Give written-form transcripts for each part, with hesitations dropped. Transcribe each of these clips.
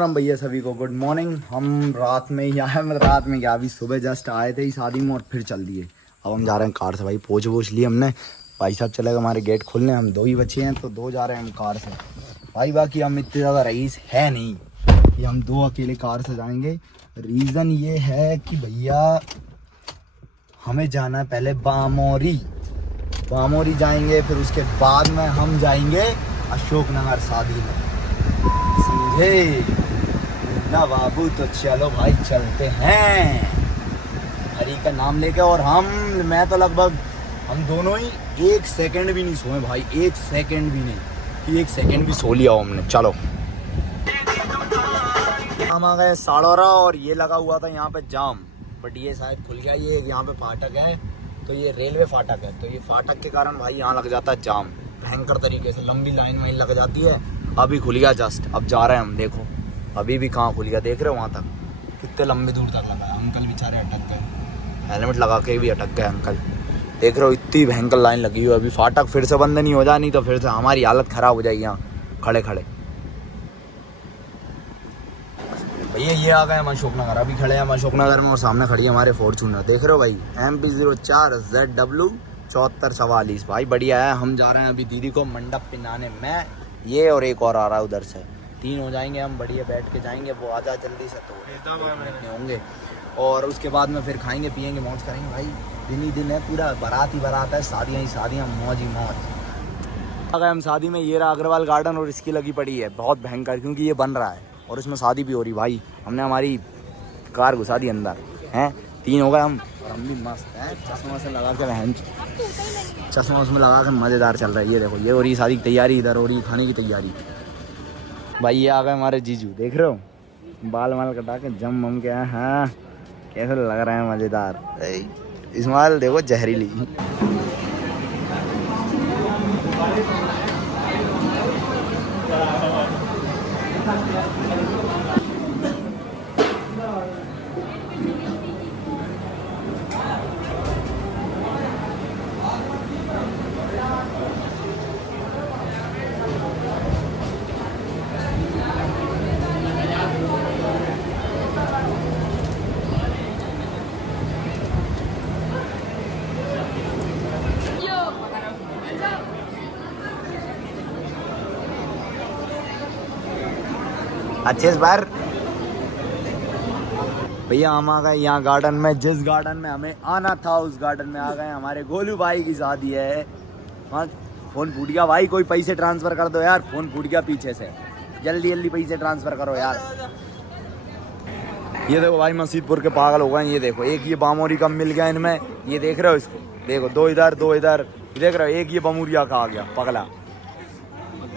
राम भैया सभी को गुड मॉर्निंग। हम रात में ही आए, मतलब रात में क्या, अभी सुबह जस्ट आए थे ही शादी में और फिर चल दिए। अब हम जा रहे हैं कार से। भाई पोछ वोछ लिए हमने, भाई साहब चले गए हमारे गेट खोलने। हम दो ही बच्चे हैं तो दो जा रहे हैं हम कार से भाई। बाकी हम इतने ज़्यादा रईस है नहीं कि हम दो अकेले कार से जाएंगे। रीज़न ये है कि भैया हमें जाना है पहले बामोरी जाएंगे, फिर उसके बाद में हम जाएंगे अशोकनगर शादी में, समझे ना बाबू। तो चलो भाई चलते हैं हरी का नाम लेके। और मैं तो लगभग हम दोनों ही 1 सेकंड भी नहीं सोए भाई, 1 सेकंड भी नहीं कि 1 सेकंड भी सो लिया हमने। चलो हम आ गए 12:30 और ये लगा हुआ था यहाँ पे जाम, बट ये शायद खुल गया। ये यहाँ पे फाटक है, तो ये रेलवे फाटक है, तो ये फाटक के कारण भाई यहाँ लग जाता है जाम भयंकर तरीके से, लंबी लाइन वहीं लग जाती है। अभी खुल गया जस्ट, अब जा रहे हैं हम। देखो अभी भी कहाँ खुल गया, देख रहे हो वहाँ तक कितने लंबी दूर तक लगा है। अंकल बेचारे अटक गए, हेलमेट लगा के भी अटक गए अंकल। देख रहे हो इतनी भयंकर लाइन लगी हुई है। अभी फाटक फिर से बंद नहीं हो जाए, नहीं तो फिर से हमारी हालत ख़राब हो जाएगी यहाँ खड़े खड़े। भैया ये आ गए हम अशोकनगर, अभी खड़े हैं हम अशोकनगर में और सामने खड़ी है हमारे फॉर्च्यूनर। देख रहे हो भाई MP04ZW 7444 भाई बढ़िया है। हम जा रहे हैं अभी दीदी को मंडप पिनाने में, ये और एक और आ रहा है उधर से, 3 हो जाएंगे हम। बढ़िया बैठ के जाएंगे, वो आ जाए जल्दी से तो होंगे। और उसके बाद में फिर खाएंगे पियेंगे मौज करेंगे भाई। दिन ही दिन है, पूरा बारात ही बारात है, शादियाँ ही शादियाँ, मौज ही मौज। आ गए हम शादी में। ये रहा अग्रवाल गार्डन और इसकी लगी पड़ी है बहुत भयंकर, क्योंकि ये बन रहा है और उसमें शादी भी हो रही भाई। हमने हमारी कार घुसा दी अंदर हैं, 3 हो गए हम और हम भी मस्त हैं। चश्मा से लगा के बहन, चश्मा उसमें लगा के मज़ेदार चल रहा है। ये देखो ये हो रही शादी की तैयारी, इधर हो रही खाने की तैयारी। भाई ये आ गए हमारे जीजू, देख रहे हो बाल वाल कटा के जम वम के। हाँ कैसे लग रहा है मज़ेदार। इस्माइल देखो जहरीली। अच्छे से बार भैया हम आ गए यहाँ गार्डन में। जिस गार्डन में हमें आना था उस गार्डन में आ गए। हमारे गोलू भाई की शादी है। हाँ फ़ोन फूट गया भाई, कोई पैसे ट्रांसफ़र कर दो यार, फ़ोन फूट गया पीछे से, जल्दी जल्दी पैसे ट्रांसफ़र करो यार। ये देखो भाई मसीदपुर के पागल हो गए। ये देखो एक ये बामोरी का मिल गया इनमें, ये देख रहे हो इसको, देखो 2 इधर 2 इधर, देख रहे हो एक ये बमूरिया का आ गया पगला।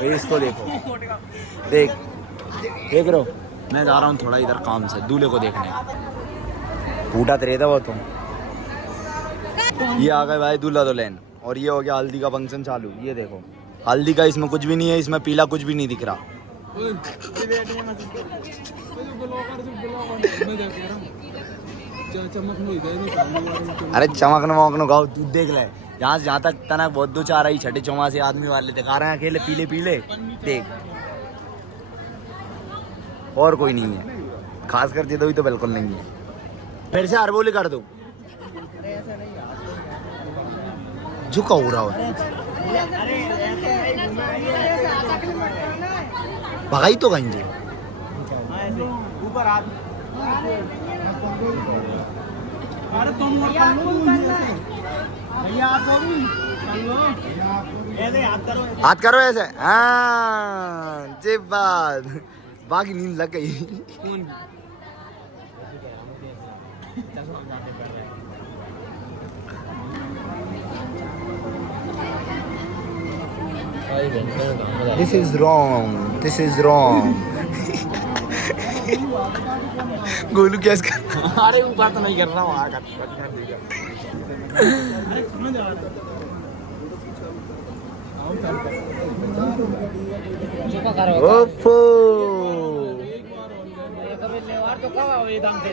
इसको देखो, देख रहे हो। मैं जा रहा हूँ थोड़ा इधर काम से दूल्हे को देखने, फूटा तेरे था वो तुम। ये आ गए भाई दूल्हा दुल्हन और ये हो गया हल्दी का फंक्शन चालू। ये देखो हल्दी का इसमें कुछ भी नहीं है, इसमें पीला कुछ भी नहीं दिख रहा। अरे चमक नमक गाओ, तू देख ले यहाँ से जहाँ तक तनक बहुत 2-4 आई छठे चौमा से आदमी वाले दिखा रहे हैं अकेले पीले पीले, देख और कोई नहीं है। खास कर दे दो ही तो बिल्कुल नहीं है। फिर से हरबोली कर दो, झुका हो रहा है भगाई तो कहीं जी ऊपर हाथ करो ऐसे। हाँ जी बात, बाकी नींद लग गई। This is wrong. This is wrong. Golu क्या इसका? अरे ऊपर तो नहीं कर रहा वहाँ का। ओफो तो कब आओ एकदम से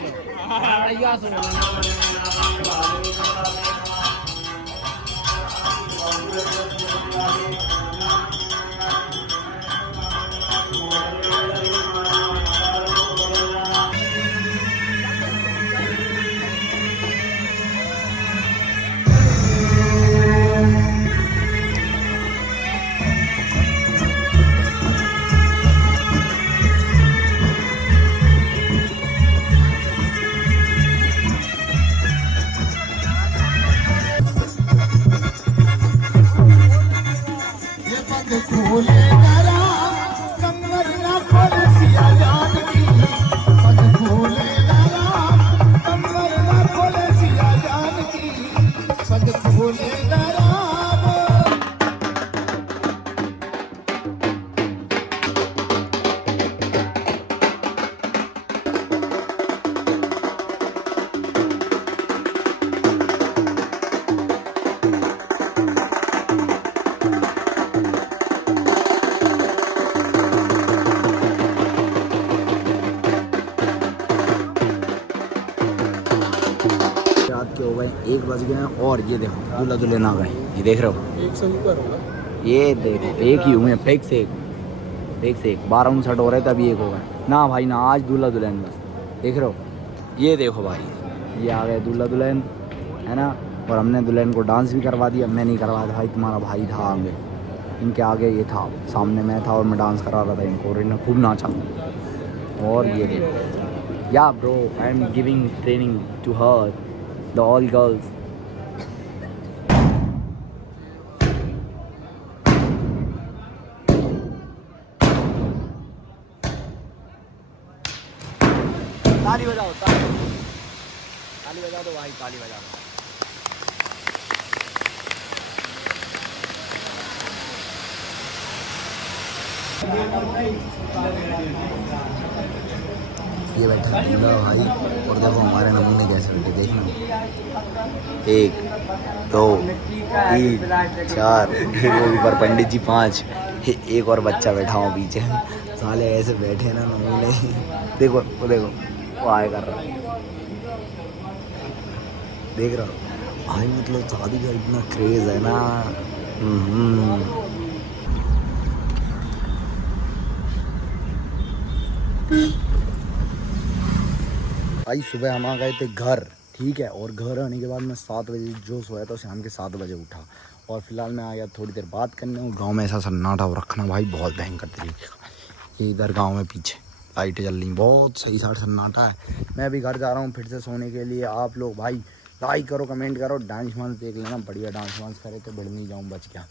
रात के हो गए 1 बज गए हैं और ये देखो दूल्हा दुल्हन आ गए। ये देख रहे हो, एक संग पर होगा। ये देखो एक ही हुए, फेक से एक 12-59 हो रहे थे, अभी एक हो गए ना भाई ना। आज दूल्हा दुल्हन बस देख रहे हो, ये देखो भाई, ये आ गए दूल्हा दुल्हन है ना। और हमने दुल्हन को डांस भी करवा दिया। मैं नहीं करवाया था भाई, तुम्हारा भाई था आगे, इनके आगे ये था, सामने मैं था और मैं डांस करा रहा था इनको और इन्हें खूब नाचा। और ये देखो, या bro I am giving training to हर द ऑल गर्ल्स। ताली बजाओ, ताली बजा दो भाई, ताली बजा दो। ये बैठा दूल्हा भाई और देखो हमारे नमूने कैसे बैठे, देखना 1 2 3 4 वो ऊपर पंडित जी 5, एक और बच्चा बैठा हो पीछे। साले ऐसे बैठे ना नमूने। देखो वो देखो वो आए कर रहा है, देख रहा हो भाई, मतलब शादी का इतना क्रेज है ना। भाई सुबह हम आ गए थे घर, ठीक है, और घर आने के बाद मैं 7 बजे जो सोया था शाम के 7 बजे उठा और फिलहाल मैं आ गया थोड़ी देर बात करने। और गांव में ऐसा सन्नाटा रखना भाई बहुत भयंकर तरीके का। ये इधर गांव में पीछे लाइटें जल रही, बहुत सही साइड सन्नाटा है। मैं अभी घर जा रहा हूँ फिर से सोने के लिए। आप लोग भाई लाइक करो, कमेंट करो, डांस वांस देख लेना, बढ़िया डांस वांस करे तो बढ़ नहीं जाऊँ बच गया।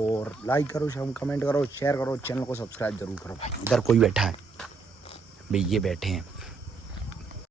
और लाइक करो, कमेंट करो, शेयर करो, चैनल को सब्सक्राइब जरूर करो। भाई इधर कोई बैठा है, भाई ये बैठे हैं।